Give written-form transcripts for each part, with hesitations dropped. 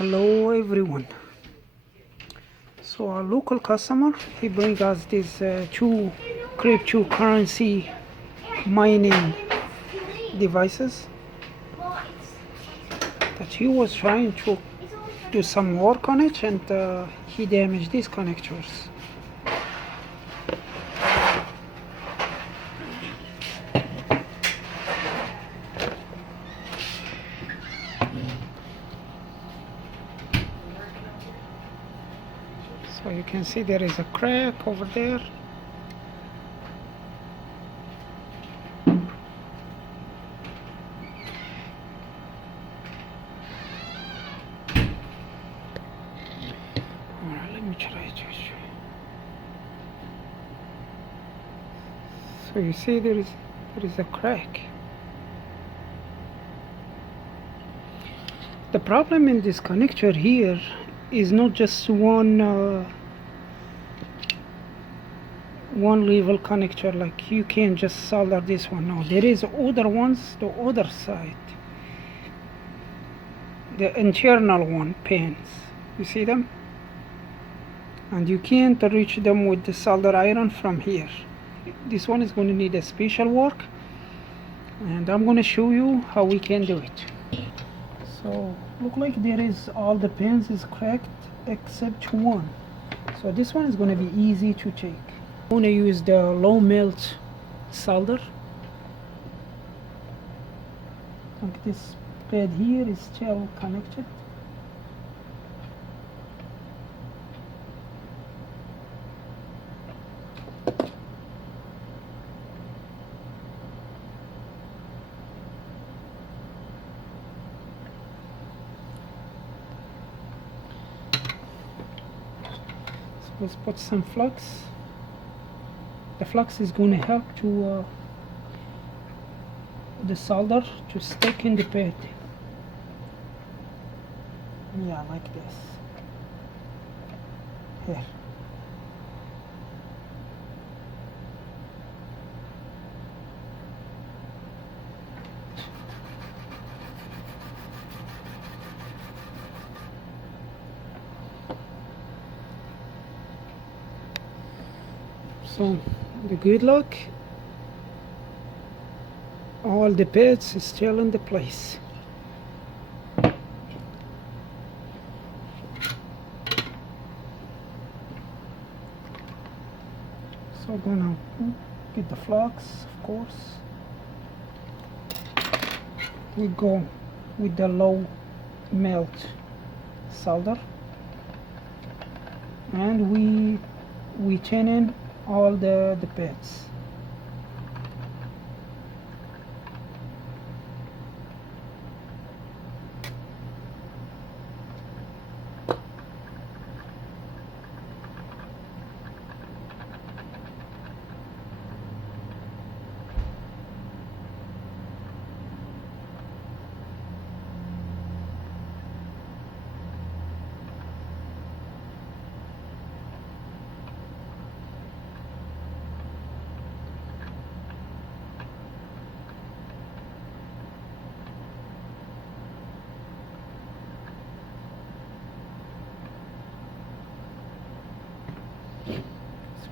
Hello everyone. So our local customer, he brings us these two cryptocurrency mining devices that he was trying to do some work on it, and he damaged these connectors. So you can see there is a crack over there. Alright, let me try to show you. So you see there is a crack. The problem in this connector here is not just one level connector, like you can just solder this one. No, there is other ones, the other side, the internal one pins, you see them, and you can't reach them with the solder iron from here. This one is going to need a special work, and I'm going to show you how we can do it. So look like there is all the pins is cracked except one. So this one is going to be easy to take. I'm going to use the low melt solder. Like this pad here is still connected. Let's put some flux. The flux is going to help to the solder to stick in the pad. Yeah, like this. Here. So the good luck, all the pads is still in the place. So gonna get the flux, of course. We go with the low melt solder, and we chain in all the pads.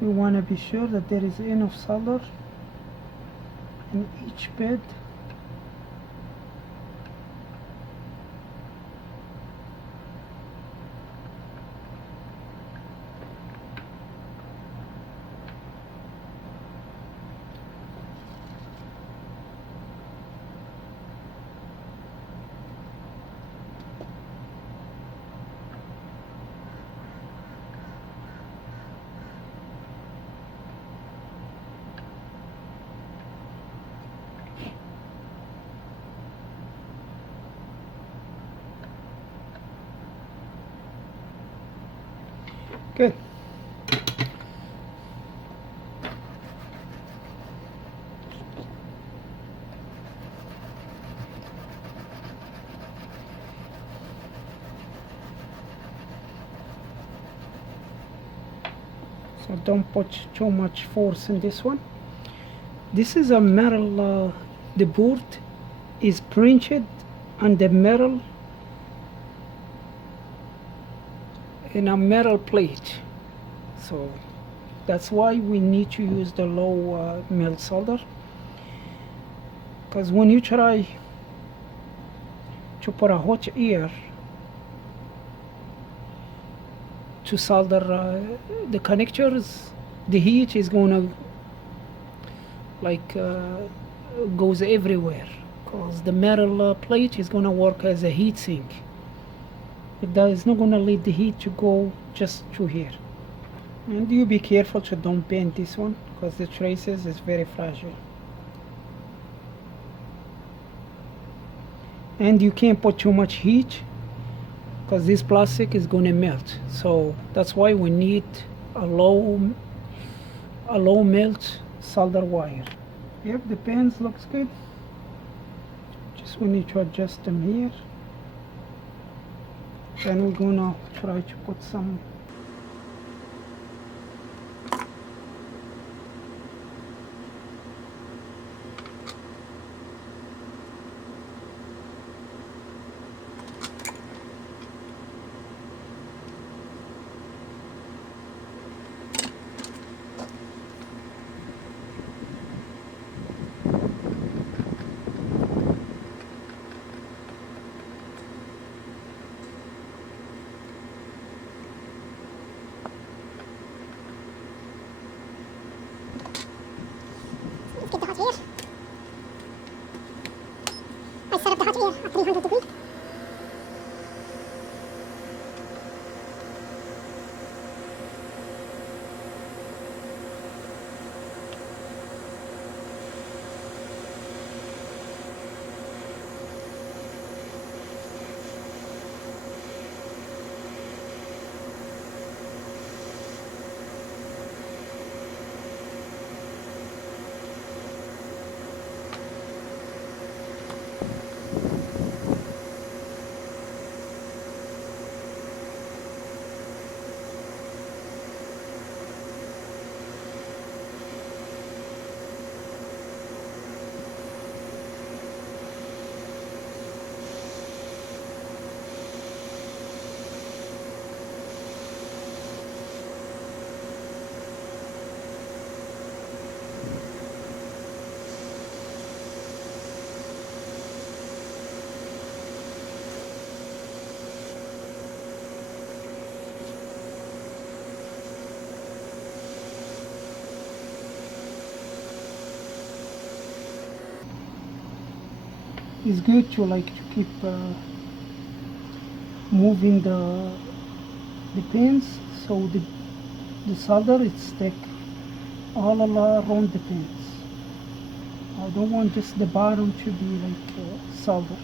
We want to be sure that there is enough solder in each pad. Good. So don't put too much force in this one. This is a metal, the board is printed on the metal in a metal plate. So that's why we need to use the low melt solder, because when you try to put a hot air to solder the connectors, the heat is gonna like goes everywhere, because the metal plate is gonna work as a heat sink. That is not gonna let the heat to go just through here. And you be careful to don't bend this one, because the traces is very fragile. And you can't put too much heat, because this plastic is gonna melt. So that's why we need a low melt solder wire. Yep, the pins looks good. Just we need to adjust them here. Then we're gonna try to put some Let's get the hot air. I set up the hot air at 300 degrees. It's good to like to keep moving the pins, so the solder is stick all around the pins. I don't want just the bottom to be like solder.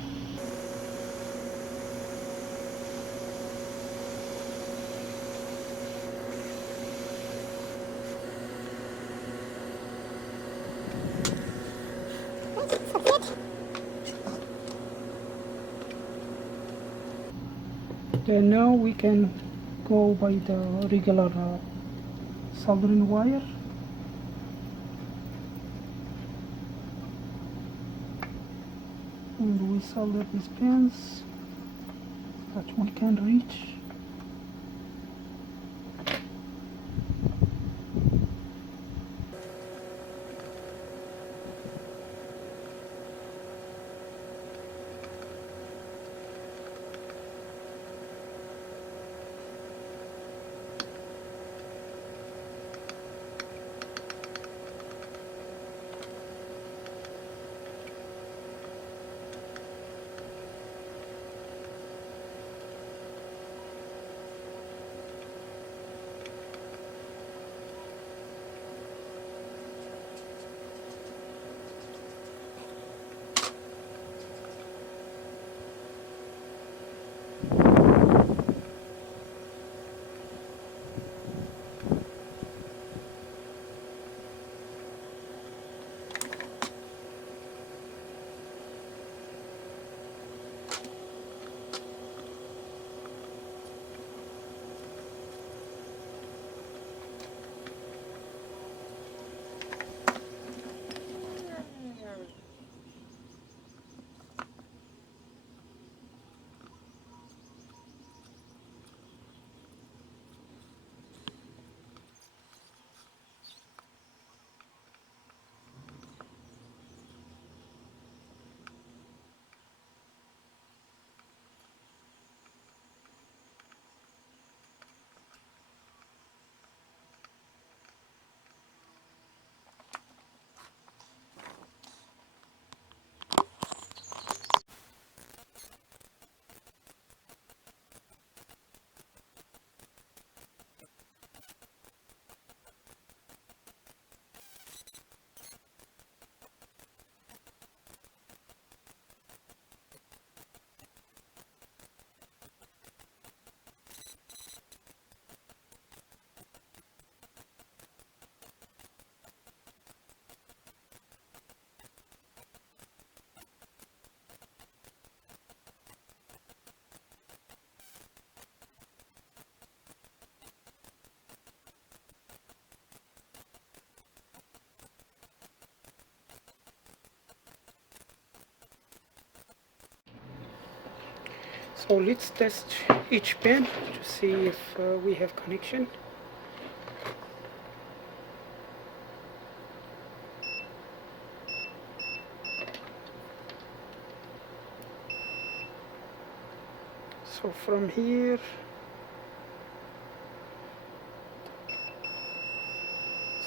Then now we can go by the regular soldering wire. And we solder these pins that we can reach. So let's test each pin to see if we have connection. So from here,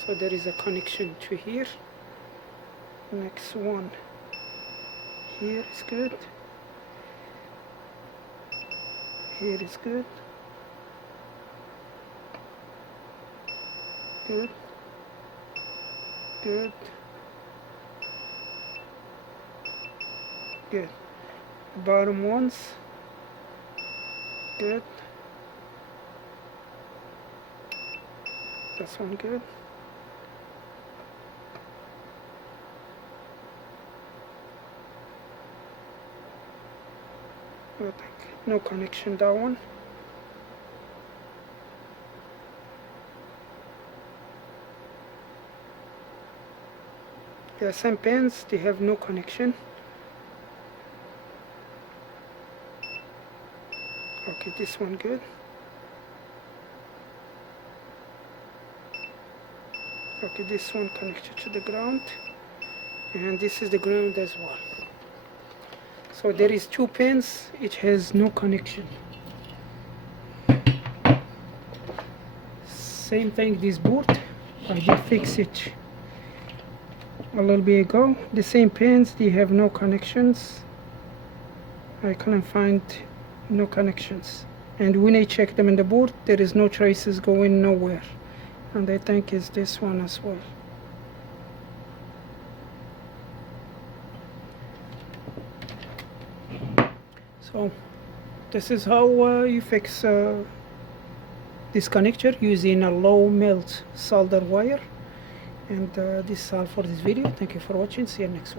so there is a connection to here. Next one here is good. Here is good. Good. Good. Good. Bottom ones. Good. This one good. I think no connection that one. There are some pins they have no connection. Okay, this one good. Okay, this one connected to the ground, and this is the ground as well. So there is two pins, each has no connection. Same thing this board, I did fix it a little bit ago. The same pins, they have no connections. I couldn't find no connections, and when I check them in the board, there is no traces going nowhere, and I think it's this one as well. So this is how you fix this connector using a low melt solder wire, and this is all for this video. Thank you for watching. See you next one.